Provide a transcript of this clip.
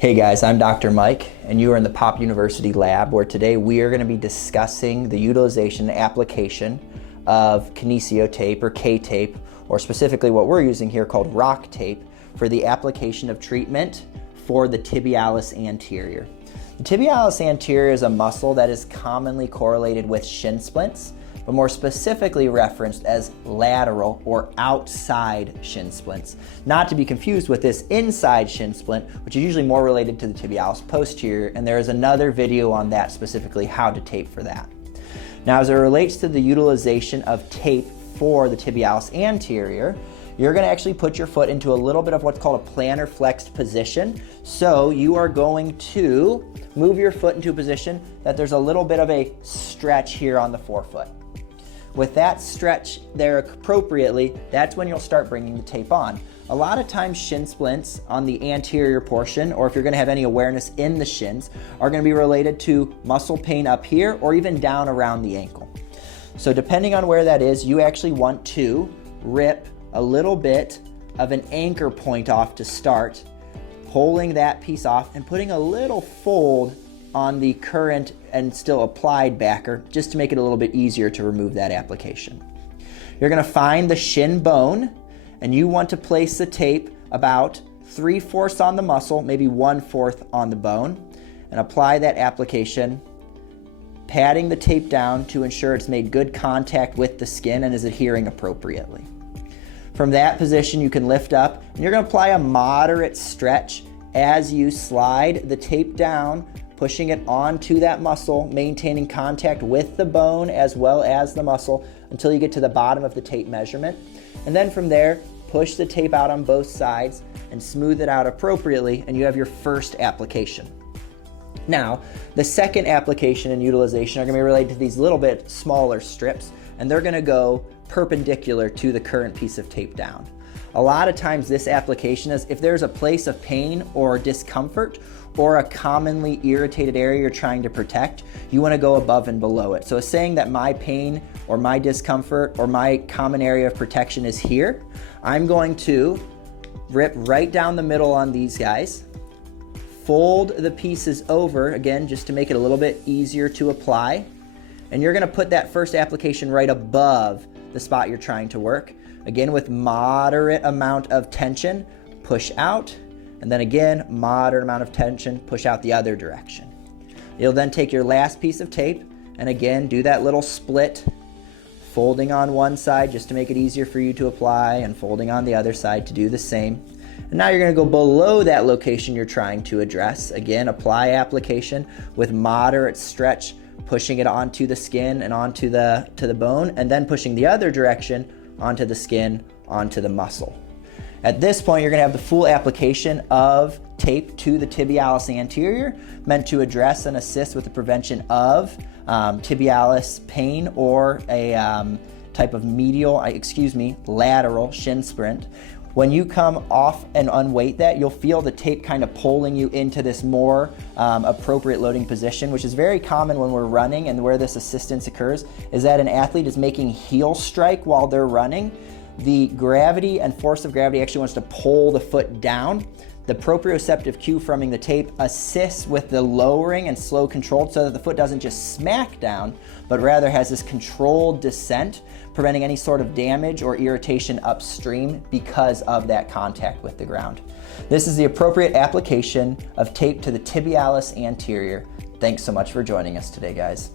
Hey guys, I'm Dr. Mike, and you are in the Pop University lab, where today we are going to be discussing the utilization and application of kinesio tape or K-tape, or specifically what we're using here called rock tape, for the application of treatment for the tibialis anterior. The tibialis anterior is a muscle that is commonly correlated with shin splints, but more specifically referenced as lateral or outside shin splints. Not to be confused with this inside shin splint, which is usually more related to the tibialis posterior, and there is another video on that, specifically how to tape for that. Now, as it relates to the utilization of tape for the tibialis anterior, you're going to actually put your foot into a little bit of what's called a plantar flexed position. So you are going to move your foot into a position that there's a little bit of a stretch here on the forefoot. With that stretch there appropriately, that's when you'll start bringing the tape on. A lot of times shin splints on the anterior portion, or if you're going to have any awareness in the shins, are going to be related to muscle pain up here or even down around the ankle. So depending on where that is, you actually want to rip a little bit of an anchor point off to start, pulling that piece off and putting a little fold on the current and still applied backer, just to make it a little bit easier to remove that application. You're going to find the shin bone, and you want to place the tape about 3/4 on the muscle, maybe 1/4 on the bone, and apply that application, patting the tape down to ensure it's made good contact with the skin and is adhering appropriately. From that position, you can lift up, and you're going to apply a moderate stretch as you slide the tape down, pushing it onto that muscle, maintaining contact with the bone as well as the muscle until you get to the bottom of the tape measurement. And then from there, push the tape out on both sides and smooth it out appropriately, and you have your first application. Now, the second application and utilization are going to be related to these little bit smaller strips, and they're going to go perpendicular to the current piece of tape down. A lot of times this application is if there's a place of pain or discomfort or a commonly irritated area you're trying to protect, you want to go above and below it. So it's saying that my pain or my discomfort or my common area of protection is here. I'm going to rip right down the middle on these guys, fold the pieces over, again, just to make it a little bit easier to apply. And you're going to put that first application right above the spot you're trying to work. Again, with moderate amount of tension, push out, and then again, moderate amount of tension, push out the other direction. You'll then take your last piece of tape and again, do that little split, folding on one side just to make it easier for you to apply and folding on the other side to do the same. And now you're going to go below that location you're trying to address. Again, apply application with moderate stretch, pushing it onto the skin and onto the bone, and then pushing the other direction onto the skin, onto the muscle. At this point, you're going to have the full application of tape to the tibialis anterior, meant to address and assist with the prevention of tibialis pain or a type of lateral shin splint. When you come off and unweight that, you'll feel the tape kind of pulling you into this more appropriate loading position, which is very common when we're running, and where this assistance occurs is that an athlete is making heel strike while they're running. The gravity and force of gravity actually wants to pull the foot down. The proprioceptive cue from the tape assists with the lowering and slow control so that the foot doesn't just smack down, but rather has this controlled descent, preventing any sort of damage or irritation upstream because of that contact with the ground. This is the appropriate application of tape to the tibialis anterior. Thanks so much for joining us today, guys.